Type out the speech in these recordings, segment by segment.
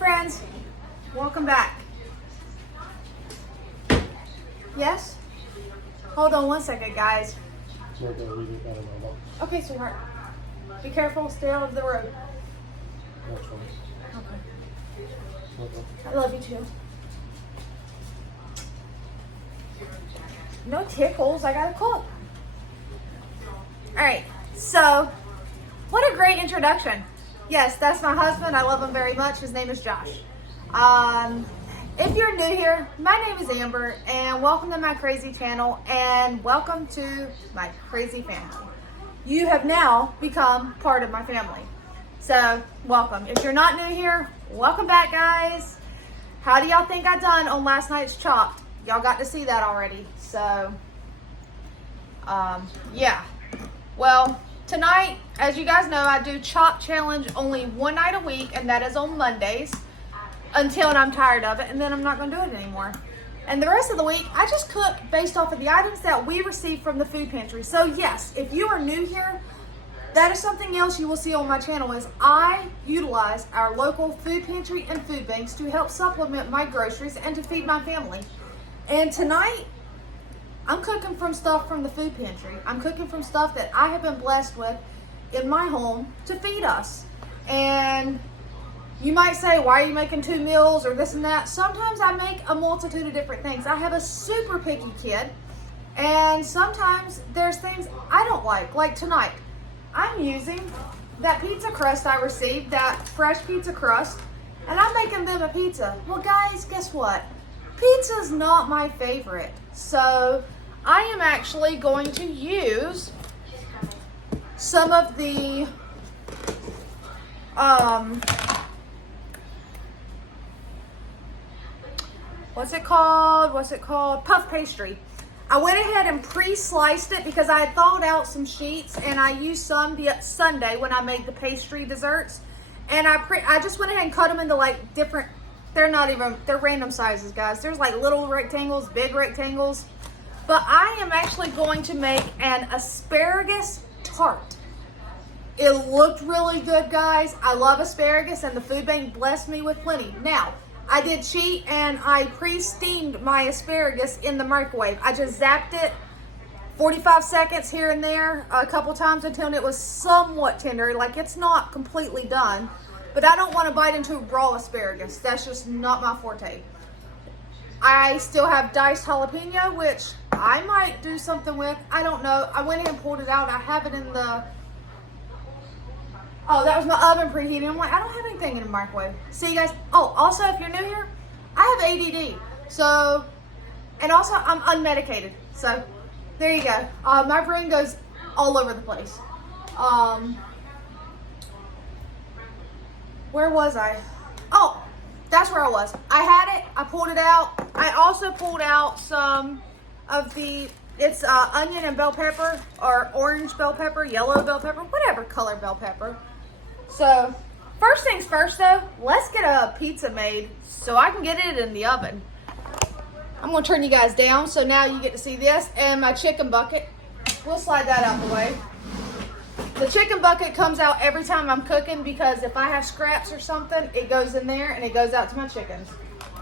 friends, welcome back. Yes? Hold on one second, guys. Okay, sweetheart. Be careful, stay out of the road. Okay. I love you too. No tickles, I gotta cook. Alright, so, what a great introduction. Yes, that's my husband. I love him very much. His name is Josh. If you're new here, my name is Amber, and welcome to my crazy channel, and welcome to my crazy family. You have now become part of my family. So, welcome. If you're not new here, welcome back, guys. How do y'all think I done on last night's Chopped? Y'all got to see that already. So, yeah. Well, tonight, as you guys know, I do Chop Challenge only one night a week, and that is on Mondays until I'm tired of it, and then I'm not going to do it anymore. And the rest of the week, I just cook based off of the items that we receive from the food pantry. So yes, if you are new here, that is something else you will see on my channel is I utilize our local food pantry and food banks to help supplement my groceries and to feed my family. And tonight, I'm cooking from stuff from the food pantry. I'm cooking from stuff that I have been blessed with in my home to feed us. And you might say, why are you making 2 meals or this and that? Sometimes I make a multitude of different things. I have a super picky kid, and sometimes there's things I don't like. Like tonight, I'm using that pizza crust I received, that fresh pizza crust, and I'm making them a pizza. Well, guys, guess what? Pizza's not my favorite. So I am actually going to use some of the what's it called? Puff pastry. I went ahead and pre-sliced it because I had thawed out some sheets, and I used some the Sunday when I made the pastry desserts. And I just went ahead and cut them into like different, they're random sizes, guys. There's like little rectangles, big rectangles. But I am actually going to make an asparagus tart. It looked really good, guys. I love asparagus, and the food bank blessed me with plenty. Now, I did cheat, and I pre-steamed my asparagus in the microwave. I just zapped it 45 seconds here and there a couple times until it was somewhat tender. Like, it's not completely done, but I don't want to bite into raw asparagus. That's just not my forte. I still have diced jalapeno, which I might do something with. I don't know. I went ahead and pulled it out. I have it in the... Oh, that was my oven preheating. I'm like, I don't have anything in the microwave. See, you guys. Oh, also, if you're new here, I have ADD. So, and also, I'm unmedicated. So, there you go. My brain goes all over the place. Where was I? Oh, that's where I was. I had it. I pulled it out. I also pulled out some of the... It's onion and bell pepper, or orange bell pepper, yellow bell pepper, whatever color bell pepper. So, first things first though, let's get a pizza made so I can get it in the oven. I'm going to turn you guys down so now you get to see this, and my chicken bucket. We'll slide that out the way. The chicken bucket comes out every time I'm cooking because if I have scraps or something, it goes in there and it goes out to my chickens.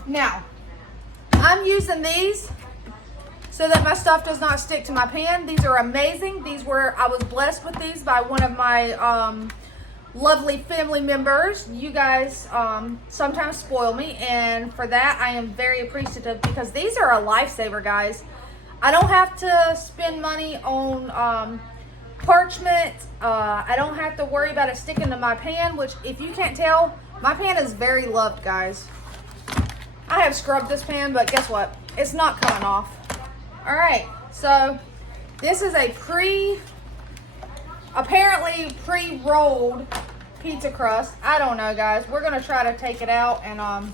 Now, I'm using these so that my stuff does not stick to my pan. These are amazing. I was blessed with these by one of my lovely family members. You guys sometimes spoil me, and for that I am very appreciative because these are a lifesaver, guys. I don't have to spend money on parchment. I don't have to worry about it sticking to my pan, which, if you can't tell, my pan is very loved, guys. I have scrubbed this pan, but guess what? It's not coming off. Alright, so this is a apparently pre-rolled pizza crust. I don't know, guys. We're going to try to take it out and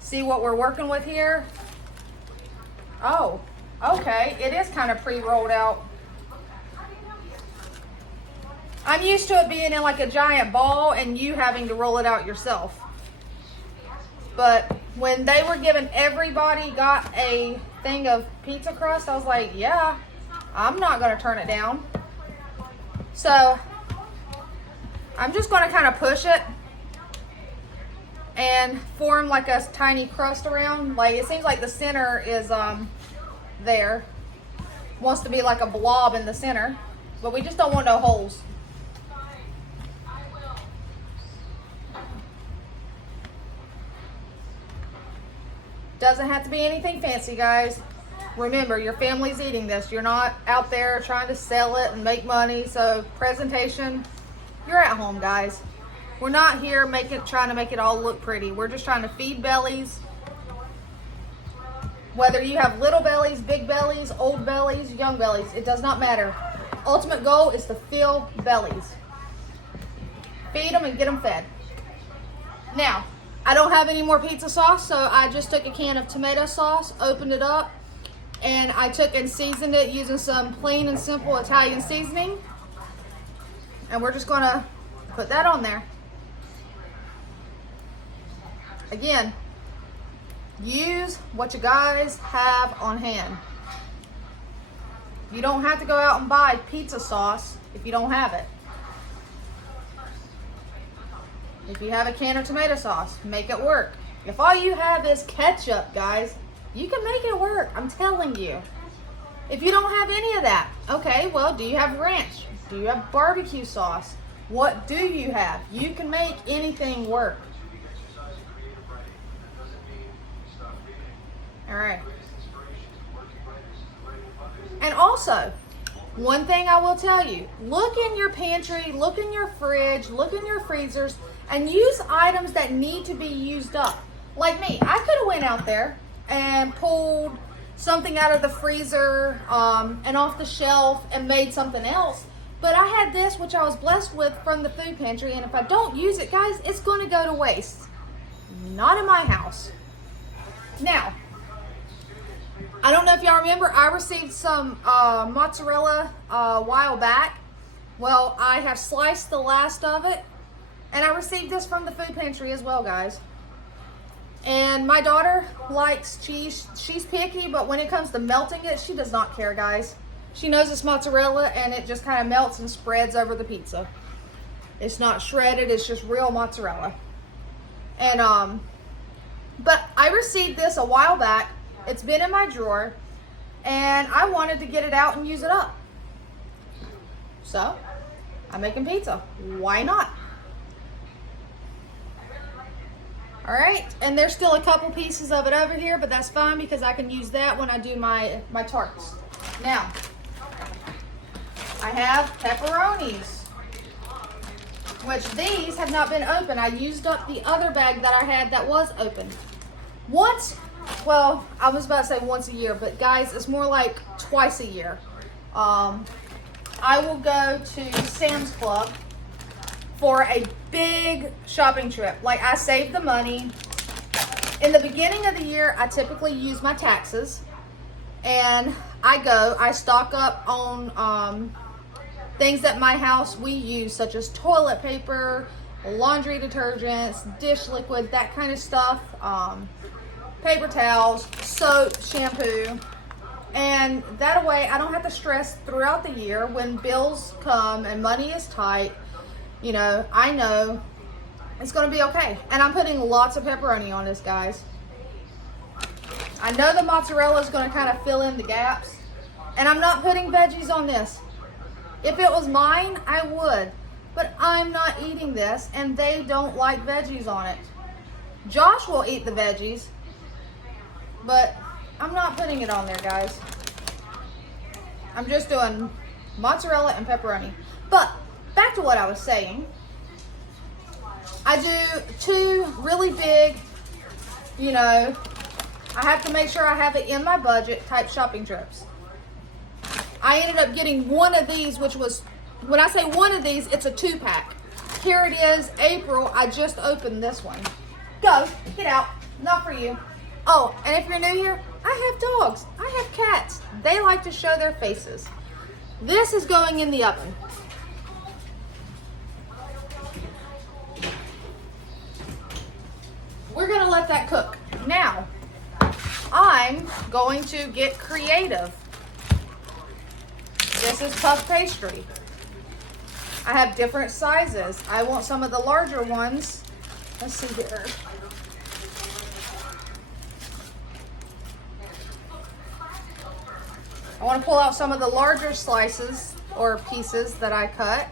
see what we're working with here. Oh, okay. It is kind of pre-rolled out. I'm used to it being in like a giant ball and you having to roll it out yourself. But when they were giving everybody got a thing of pizza crust, I was like, yeah, I'm not going to turn it down. So I'm just going to kind of push it and form like a tiny crust around. Like it seems like the center is there. Wants to be like a blob in the center, but we just don't want no holes. Doesn't have to be anything fancy, guys. Remember, your family's eating this. You're not out there trying to sell it and make money. So presentation, you're at home, guys. We're not here trying to make it all look pretty. We're just trying to feed bellies. Whether you have little bellies, big bellies, old bellies, young bellies, it does not matter. Ultimate goal is to fill bellies. Feed them and get them fed. Now, I don't have any more pizza sauce, so I just took a can of tomato sauce, opened it up, and I took and seasoned it using some plain and simple Italian seasoning. And we're just gonna put that on there. Again, use what you guys have on hand. You don't have to go out and buy pizza sauce if you don't have it. If you have a can of tomato sauce, make it work. If all you have is ketchup, guys, you can make it work. I'm telling you. If you don't have any of that, okay, well, do you have ranch? Do you have barbecue sauce? What do you have? You can make anything work. All right. And also, one thing I will tell you, look in your pantry, look in your fridge, look in your freezers, and use items that need to be used up. Like me, I could have went out there and pulled something out of the freezer and off the shelf and made something else. But I had this, which I was blessed with from the food pantry, and if I don't use it, guys, it's going to go to waste. Not in my house. Now, I don't know if y'all remember, I received some mozzarella a while back. Well, I have sliced the last of it, and I received this from the food pantry as well, guys. And my daughter likes cheese. She's picky, but when it comes to melting it, she does not care, guys. She knows it's mozzarella, and it just kind of melts and spreads over the pizza. It's not shredded, it's just real mozzarella. And but I received this a while back. It's been in my drawer, and I wanted to get it out and use it up. So, I'm making pizza. Why not? All right, and there's still a couple pieces of it over here, but that's fine because I can use that when I do my tarts. Now, I have pepperonis, which these have not been open. I used up the other bag that I had that was open. Well, I was about to say once a year, but guys, it's more like twice a year. I will go to Sam's Club for a big shopping trip. Like, I save the money. In the beginning of the year, I typically use my taxes, and I stock up on things that my house we use, such as toilet paper, laundry detergents, dish liquid, that kind of stuff, paper towels, soap, shampoo. And that way I don't have to stress throughout the year when bills come and money is tight. You know, I know it's going to be okay. And I'm putting lots of pepperoni on this, guys. I know the mozzarella is going to kind of fill in the gaps. And I'm not putting veggies on this. If it was mine, I would. But I'm not eating this, and they don't like veggies on it. Josh will eat the veggies, but I'm not putting it on there, guys. I'm just doing mozzarella and pepperoni. But back to what I was saying. I do two really big, you know, I have to make sure I have it in my budget type shopping trips. I ended up getting one of these, which was, when I say one of these, it's a 2-pack. Here it is, April. I just opened this one. Go, get out. Not for you. Oh, and if you're new here, I have dogs. I have cats. They like to show their faces. This is going in the oven. We're going to let that cook. Now, I'm going to get creative. This is puff pastry. I have different sizes. I want some of the larger ones. Let's see here. I want to pull out some of the larger slices or pieces that I cut.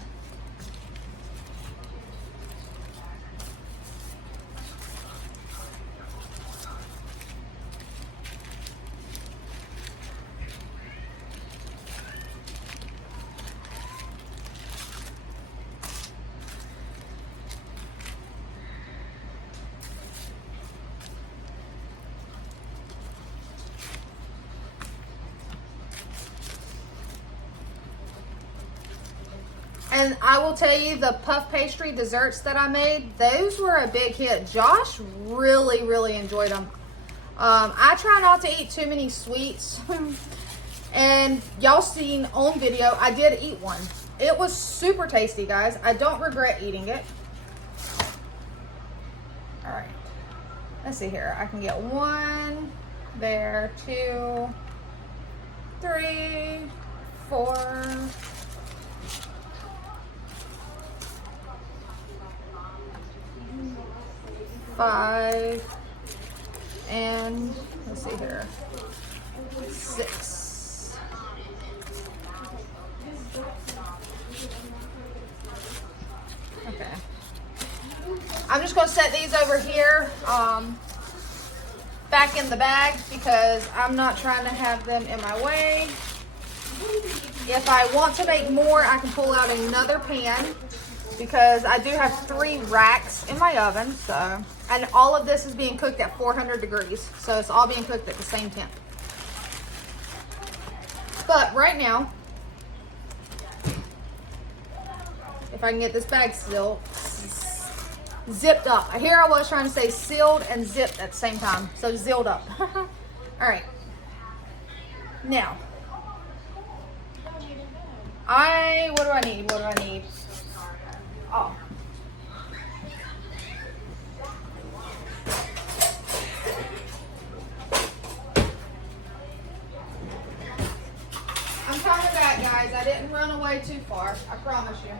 And I will tell you, the puff pastry desserts that I made, those were a big hit. Josh really, really enjoyed them. I try not to eat too many sweets. And y'all seen on video, I did eat one. It was super tasty, guys. I don't regret eating it. All right. Let's see here. I can get one there, 2, 3, 4. 5, and let's see here, 6. Okay. I'm just going to set these over here, back in the bag, because I'm not trying to have them in my way. If I want to make more, I can pull out another pan, because I do have 3 racks in my oven, so, and all of this is being cooked at 400 degrees, so it's all being cooked at the same temp. But right now, if I can get this bag still zipped up. Here I was trying to say sealed and zipped at the same time, so zilled up. All right. Now, what do I need? What do I need? Oh. I'm coming back, guys. I didn't run away too far. I promise you.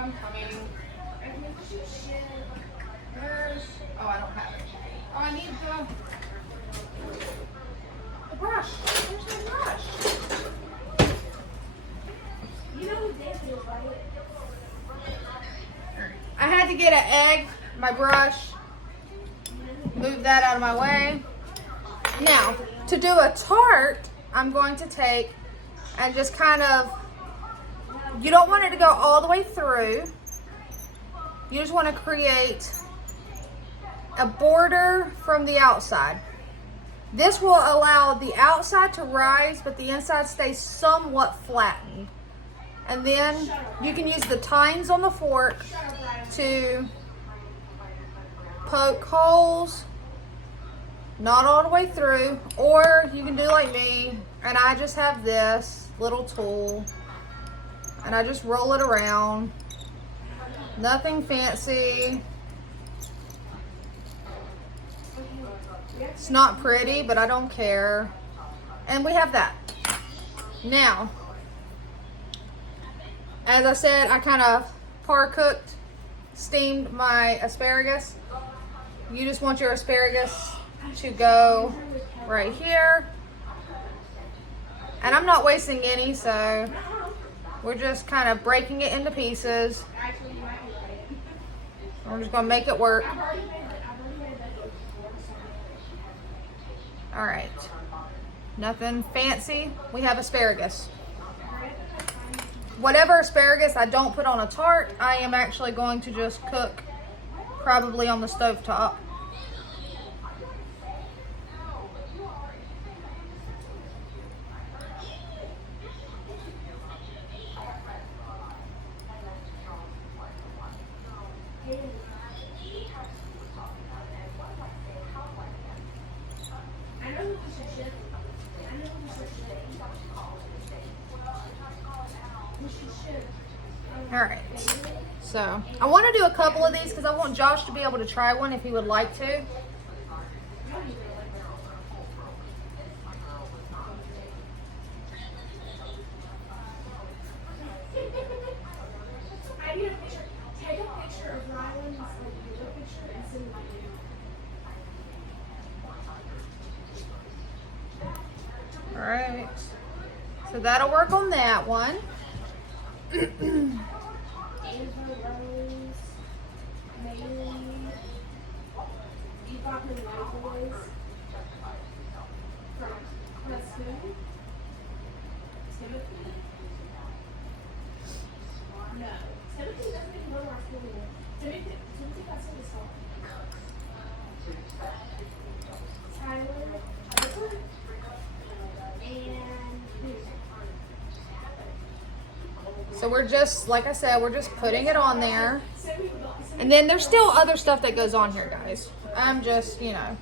I'm coming. There's, oh, I don't have it. Oh, I need the brush. There's no brush. You know who did this, right? I had to get an egg, my brush, move that out of my way. Now, to do a tart, I'm going to take and just kind of, you don't want it to go all the way through. You just want to create a border from the outside. This will allow the outside to rise, but the inside stays somewhat flattened. And then you can use the tines on the fork to poke holes, not all the way through, or you can do like me, and I just have this little tool. And I just roll it around. Nothing fancy. It's not pretty, but I don't care. And we have that. Now, as I said, I kind of par-cooked, steamed my asparagus. You just want your asparagus to go right here. And I'm not wasting any, so we're just kind of breaking it into pieces. We're just going to make it work. All right. Nothing fancy. We have asparagus. Whatever asparagus I don't put on a tart, I am actually going to just cook probably on the stovetop. All right, so I want to do a couple of these because I want Josh to be able to try one if he would like to. I need a picture. Take a picture of Ryland's like picture and send it to me. All right. So that'll work on that one. So we're just, like I said, we're just putting it on there. And then there's still other stuff that goes on here, guys. I'm just, you know.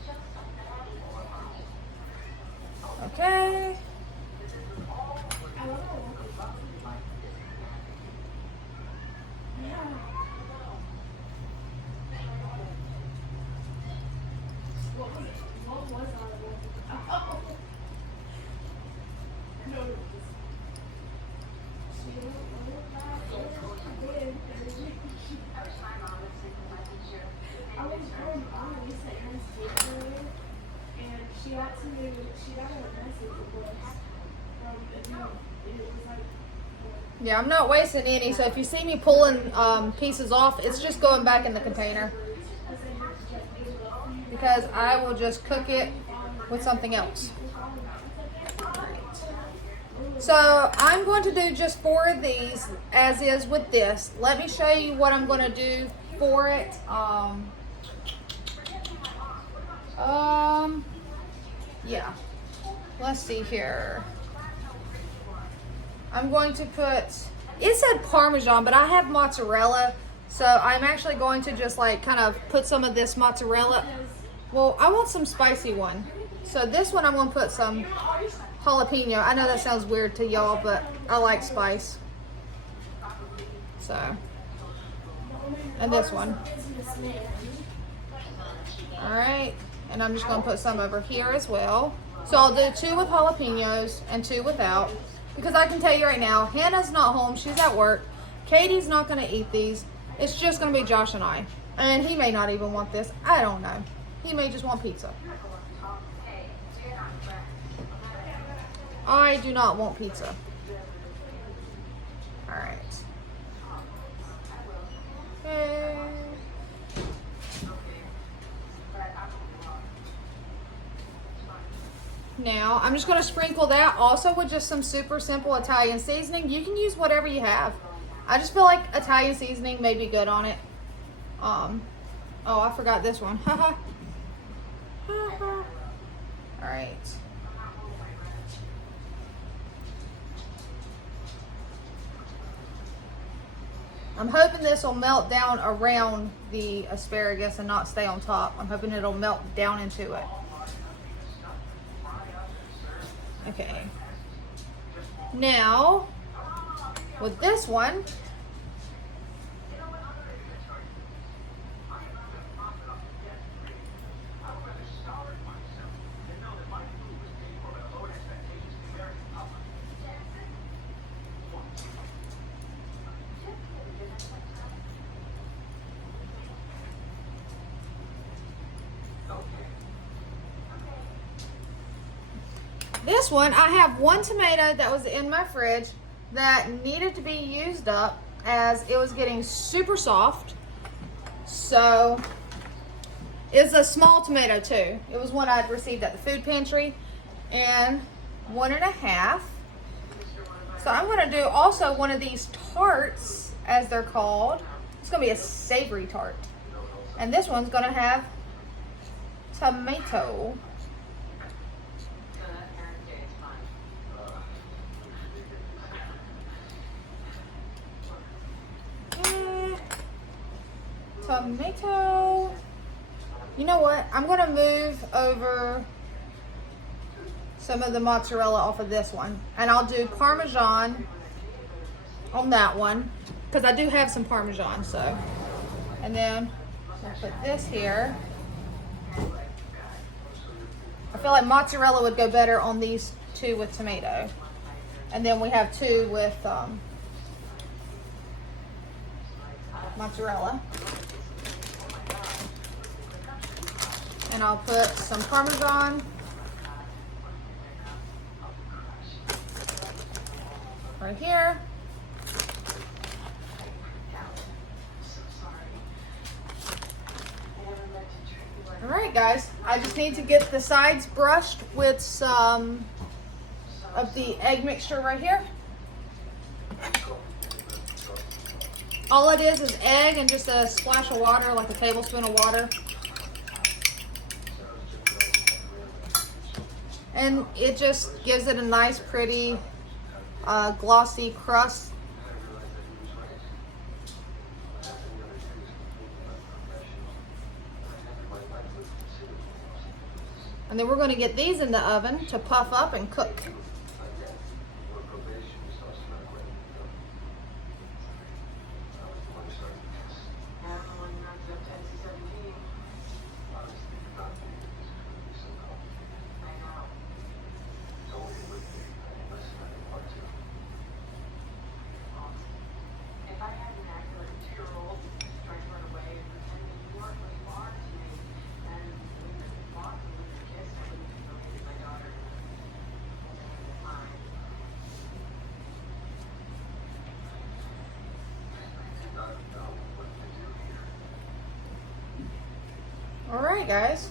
Okay. Yeah, I'm not wasting any, so if you see me pulling pieces off, it's just going back in the container. Because I will just cook it with something else. So I'm going to do just 4 of these, as is with this. Let me show you what I'm going to do for it. Yeah. Let's see here. I'm going to put, it said Parmesan, but I have mozzarella. So I'm actually going to just like kind of put some of this mozzarella. Well, I want some spicy one. So this one I'm going to put some jalapeno. I know that sounds weird to y'all, but I like spice. So, and this one. All right, and I'm just going to put some over here as well. So I'll do 2 with jalapenos and 2 without. Because I can tell you right now, Hannah's not home. She's at work. Katie's not going to eat these. It's just going to be Josh and I. And he may not even want this. I don't know. He may just want pizza. I do not want pizza. All right. Okay. Now, I'm just going to sprinkle that also with just some super simple Italian seasoning. You can use whatever you have. I just feel like Italian seasoning may be good on it. Oh, I forgot this one. Haha. All right. I'm hoping this will melt down around the asparagus and not stay on top. I'm hoping it'll melt down into it. Okay. Now, with this one, this one, I have 1 tomato that was in my fridge that needed to be used up as it was getting super soft. So, it's a small tomato too. It was one I'd received at the food pantry. And 1.5. So I'm going to do also one of these tarts, as they're called. It's going to be a savory tart. And this one's going to have tomato. Tomato. You know what? I'm going to move over some of the mozzarella off of this one. And I'll do Parmesan on that one. Because I do have some Parmesan, so. And then I'll put this here. I feel like mozzarella would go better on these two with tomato. And then we have two with mozzarella. And I'll put some Parmesan. Right here. All right, guys, I just need to get the sides brushed with some of the egg mixture right here. All it is egg and just a splash of water, like a tablespoon of water. And it just gives it a nice, pretty, glossy crust. And then we're going to get these in the oven to puff up and cook. All right, guys.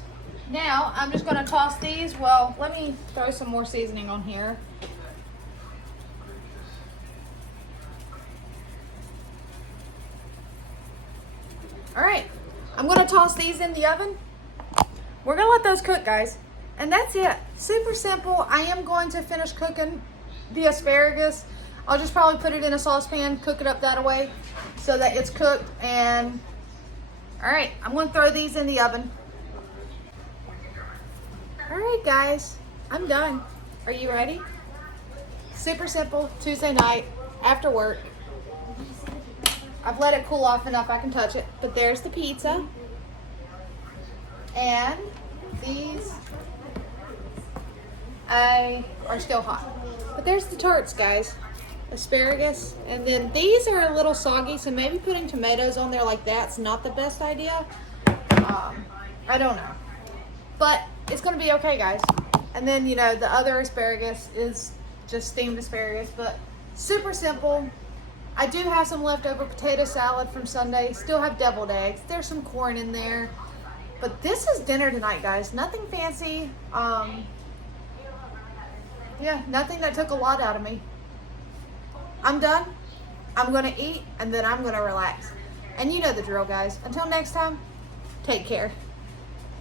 Now I'm just going to toss these. Well, let me throw some more seasoning on here. All right, I'm going to toss these in the oven. We're going to let those cook, guys. And that's it. Super simple. I am going to finish cooking the asparagus. I'll just probably put it in a saucepan, cook it up that way so that it's cooked. And all right, I'm going to throw these in the oven. All right, guys, I'm done. Are you ready? Super simple, Tuesday night, after work. I've let it cool off enough I can touch it, but there's the pizza. And these are still hot. But there's the tarts, guys. Asparagus. And then these are a little soggy, so maybe putting tomatoes on there like that's not the best idea. I don't know. But it's going to be okay, guys. And then, you know, the other asparagus is just steamed asparagus, but super simple. I do have some leftover potato salad from Sunday. Still have deviled eggs. There's some corn in there. But this is dinner tonight, guys. Nothing fancy. Yeah, nothing that took a lot out of me. I'm done. I'm going to eat, and then I'm going to relax. And you know the drill, guys. Until next time, take care.